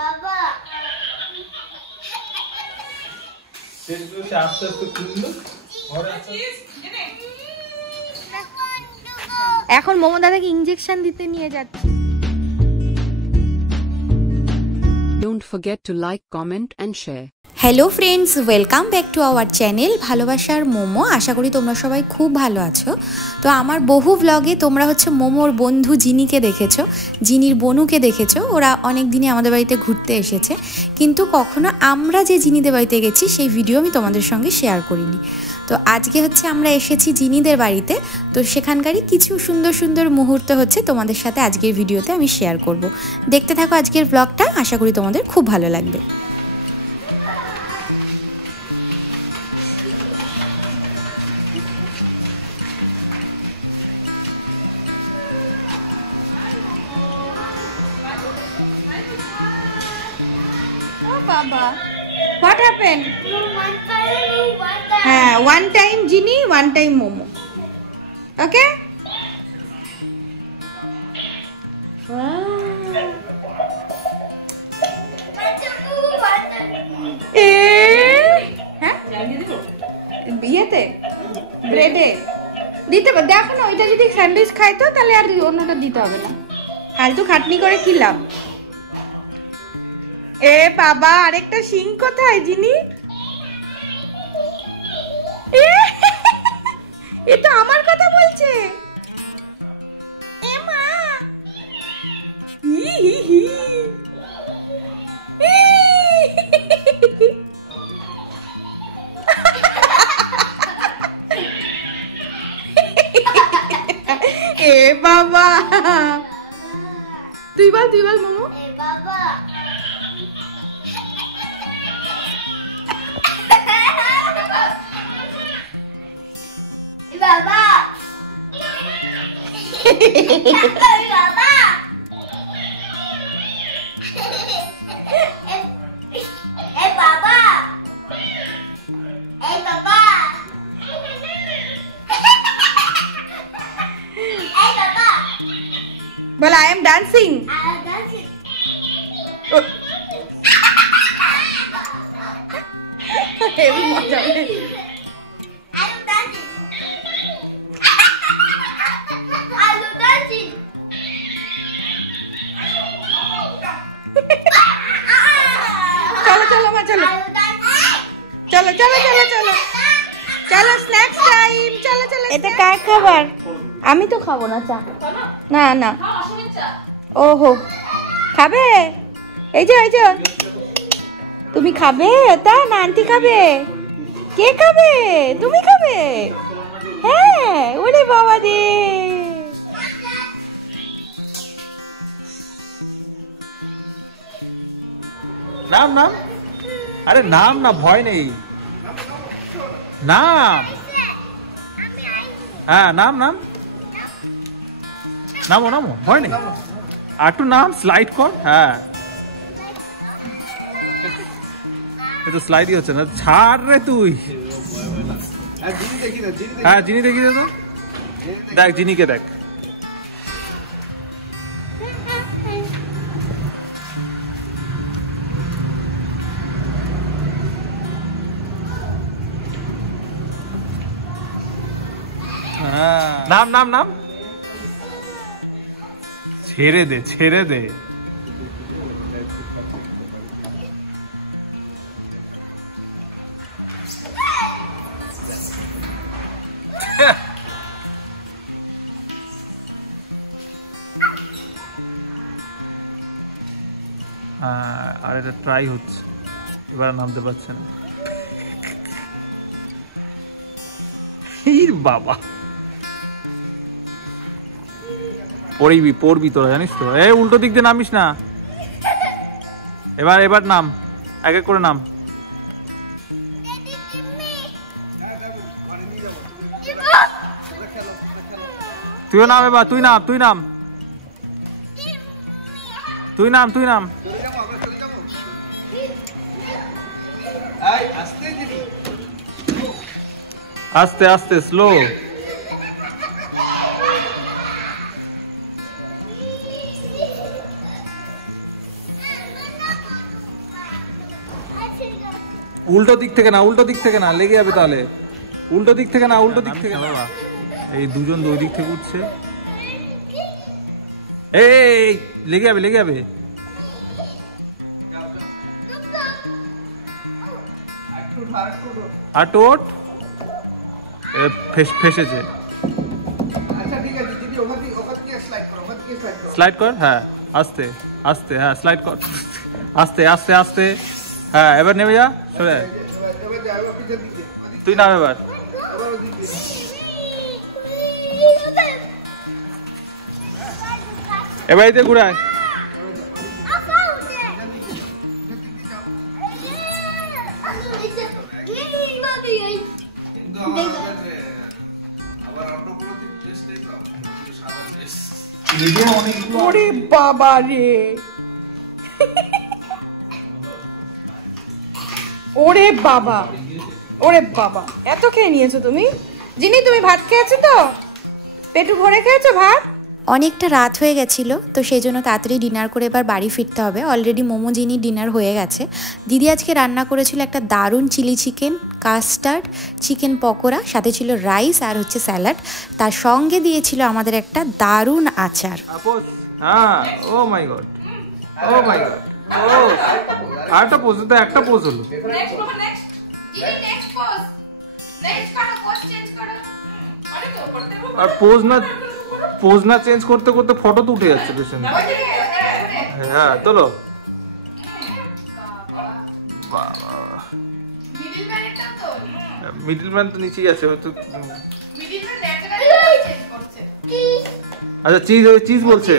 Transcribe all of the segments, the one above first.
বাবা এখন মোমো দাদাকে ইনজেকশন দিতে নিয়ে যাচ্ছি। Don't forget to like, comment and share. Hello friends, welcome back to our channel ভালোবাসার মোমো। আশা করি তোমরা সবাই খুব ভালো আছো। তো আমার বহু ব্লগে তোমরা হচ্ছে মোমোর বন্ধু জিনিকে দেখেছো, জিনির বনুকে দেখেছো। ওরা অনেক দিনই আমাদের বাড়িতে ঘুরতে এসেছে, কিন্তু কখনো আমরা যে জিনিদের বাড়িতে গেছি সেই ভিডিও আমি তোমাদের সঙ্গে শেয়ার করিনি। তো আজকে হচ্ছে আমরা এসেছি জিনিদের বাড়িতে, তো সেখানকারই কিছু সুন্দর সুন্দর মুহূর্ত হচ্ছে তোমাদের সাথে আজকের ভিডিওতে আমি শেয়ার করব। দেখতে থাকো আজকের ব্লগটা, আশা করি তোমাদের খুব ভালো লাগবে। Baba, what happened? One time Ginny, one time Momo. Okay? বিয়েতে ব্রেডে দিতে হবে। দেখো না, ওইটা যদি স্যান্ডউইচ খাই তো তাহলে আর অন্যটা দিতে হবে না। ফালতু খাটনি করে কি লাভ? এ বাবা, আরেকটা শিং কোথায় জিনি? এ তো আমার কথা বলছে। এ মা, এ বাবা, তুই বল মোমো। এ বাবা, Baba. Baba. Hey Baba. Hey Baba. Hey Baba. Well, I am dancing. I am dancing. Heavy moja. চলো চলো চলো চলো চলো, স্ন্যাক্স টাইম। চলো চলো, এটা কার খাবার? আমি তো খাবো না চা। না না, ওহো, খাবে? এই যে তুমি খাবে ওটা না আন্টি খাবে? কে খাবে? তুমি খাবে? হ্যাঁ, ওরে বাবা রে। নাম নাম, আরে নাম না, ভয় নেই, নাম। হ্যাঁ নাম, নামো, ভয় নেই। আর একটু নাম, স্লাইড কর। হ্যাঁ, এ তো স্লাইডই হচ্ছে না। ছাড় রে তুই। হ্যাঁ জিনি দেখি দে তো, দেখ জিনিকে দেখ। নাম, ছেড়ে দে। আর এটা ট্রাই হচ্ছে, এবার নামতে পারছে না। বাবা, পড়বি তোরা, জানিস তো। এই উল্টো দিক দিয়ে নামিস না। এবার নাম, এক এক করে নাম। তুইও নাম এবার, তুই নাম। আস্তে আস্তে, স্লো। উল্টো দিক থেকে না, উল্টো দিক থেকে না, লেগে যাবে তাহলে। উল্টো দিক থেকে না, উল্টো দিক থেকে। এই দুজন দুই দিক থেকে উঠছে। এই লেগে যাবে, লেগে যাবে। আর টোট ফেসেছে। স্লাইড কর, হ্যাঁ আস্তে আস্তে, হ্যাঁ স্লাইড কর, আস্তে আস্তে আস্তে। হ্যাঁ এবার নেমে যা, সরে তুই নাম এবার। এবার এতে ঘুরায়। ওরে বাবা রে, ওরে বাবা, ওরে বাবা, এত খেয়ে নিয়েছো তুমি? জিনি তুমি ভাত খেয়েছো তো? পেটু ভরে খেয়েছো ভাত? অনেকটা রাত হয়ে গেছিলো, তো সেই জন্য তাড়াতাড়ি ডিনার করে এবার বাড়ি ফিরতে হবে। অলরেডি মোমো জিনির ডিনার হয়ে গেছে। দিদি আজকে রান্না করেছিল একটা দারুণ chilli chicken, custard, chicken pakora, সাথে ছিল রাইস আর হচ্ছে স্যালাড। তার সঙ্গে দিয়েছিল আমাদের একটা দারুণ আচার। হ্যাঁ, ও মাই গড, ও মাই গড, ও আরেকটা পোজ তো, একটা পোজ হলো। নেক্সট মোমো, নেক্সট জিনি, নেক্সট পোজ, নেক্সট করো, পোজ চেঞ্জ করো। আরে তো করতে হবে। আর পোজ না চেঞ্জ করতে করতে ফটো তো উঠে যাচ্ছে পেছনে। হ্যাঁ তোলো। মিডলম্যান তো নিচেই আছে। আচ্ছা চিজ বলছে।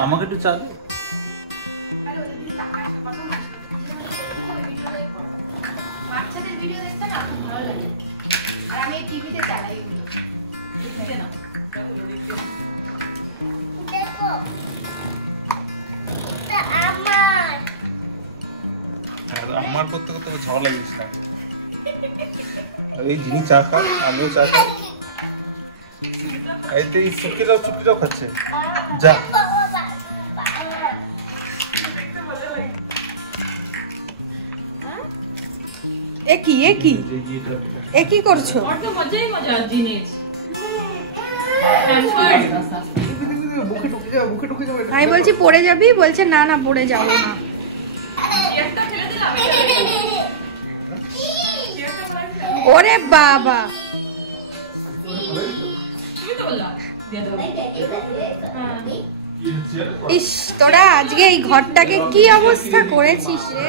আমাকে একটু চা দাও। বাচ্চাদের ভিডিও দেখতে না খুব ভালো লাগে, আর আমি টিভিতে চালাই এগুলো। দেখতে না দেখো আমার করতে করতে ঝড় লাগিস না। এই জিনি চা খা, আমিও চা খাই। এই তো এই চুপকিটাও খাচ্ছে। যা কি করছো? আমি বলছি পড়ে যাবি, বলছে না না পড়ে যাবো না। ওরে বাবা, ইস তোরা আজকে এই ঘরটাকে কি অবস্থা করেছিস রে।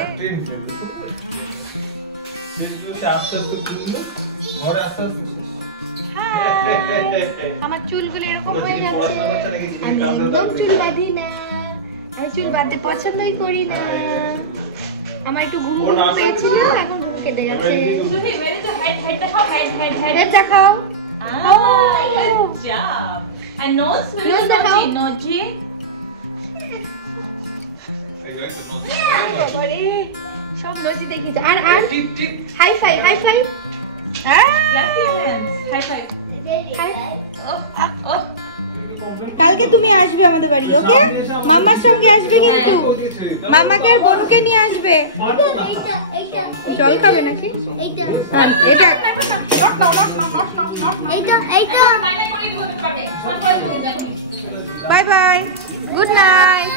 আমার চুলগুলো এরকম হয়ে যাচ্ছে। আমি একদম চুল বাঁধি না, আমি চুল বাঁধতে পছন্দই করি না। আমার একটু ঘুম ঘুম পেয়েছিল, এখন ঘুম কেটে গেছে। হেড দেখাও। And nose, Nose দেখাও। nose. বাবারে, সব নজি দেখিয়েছে। আর high five, high five. Clap your hands. High five. Oh. কালকে তুমি আসবে আমাদের বাড়ি, ওকে? মাম্মার সঙ্গে আসবে কিন্তু, মাম্মাকে আর বোনকে নিয়ে আসবে। জল খাবে নাকি? এটা bye bye, good night.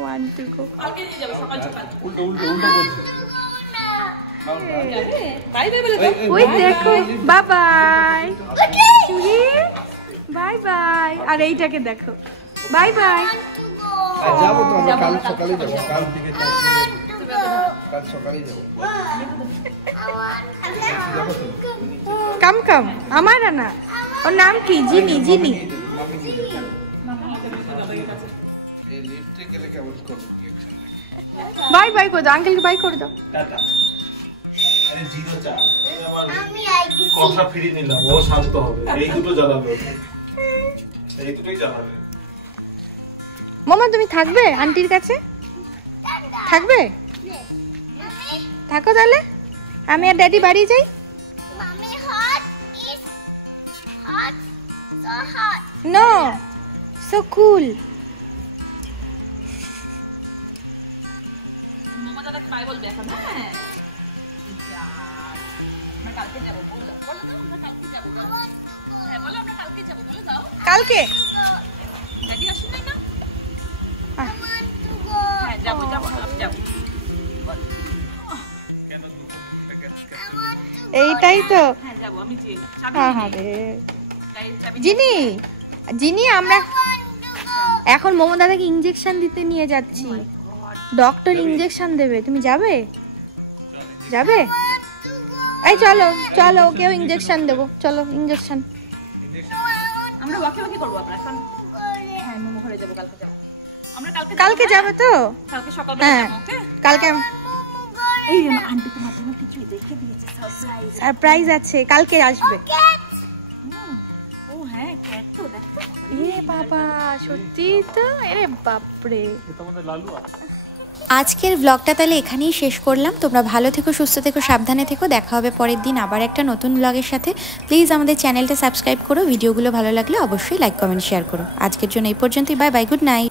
One to go. ওই দেখো, বাই বাই, বাই বাই। আর এইটাকে দেখো, বাই বাই। যাবো তো আমরা কাল সকালে যাবো, কাল থেকে কাল সকালে যাবো। কাম কাম, আমার না, ওর নাম কি? জিনি, জিনি। বাই বাই করে দাও, আঙ্কেলকে বাই করে দাও। কথা ফিরিয়ে নিলাম, ও শান্ত হবে। এই দুটো জ্বালাবে, এই দুটোই জ্বালাবে। মামা তুমি থাকবে আন্টির কাছে? থাকবে? থাকো তাহলে, আমি আর ড্যাডি বাড়ি যাই। নো, সো কুল। মোমো দাদাকে বাই বলবে এখন। হ্যাঁ, আমরা কালকে যাবো। বলো বলো দাও, আমরা কালকে যাবো। হ্যাঁ বলো, আমরা কালকে যাবো, বলে দাও। কালকে ড্যাডি আসেন নাই না? হ্যাঁ যাবো যাবো যাবো। এইটাই তো। হ্যাঁ যাবো, আমি যে চাবি হ্যাঁ নিয়ে হ্যাঁ নেই। রে গাড়ির চাবি জিনি, জিনি আমরা এখন মোমো দাদাকে ইনজেকশন দিতে নিয়ে যাচ্ছি। ডক্টর ইনজেকশন দেবে, তুমি যাবে? যাবে? এই চলো চলো, ওকেও ইনজেকশন দেবো, চলো ইনজেকশন। আমরা ওয়াকি ওয়াকি করবো আমরা এখন। হ্যাঁ মোমো ঘরে যাবো, কালকে যাবো আমরা। কালকে যাবে তো? কালকে সকালবেলা হ্যাঁ যাবো। ওকে, কালকে এই আন্টি তোমার জন্য কিছু দেখে দিয়েছে, সারপ্রাইজ। সারপ্রাইজ আছে, কালকে আসবে। ও হ্যাঁ, ক্যাট তো দেখো। এ বাবা, সত্যি তো? আরে বাপরে। আজকের ব্লগটা তাহলে এখানেই শেষ করলাম। তোমরা ভালো থেকো, সুস্থ থেকো, সাবধানে থেকো। দেখা হবে পরের দিন আবার একটা নতুন ব্লগের সাথে। প্লিজ আমাদের চ্যানেলটা সাবস্ক্রাইব করো। ভিডিওগুলো ভালো লাগলে অবশ্যই লাইক কমেন্ট শেয়ার করো। আজকের জন্য এই পর্যন্তই। Bye bye, good night.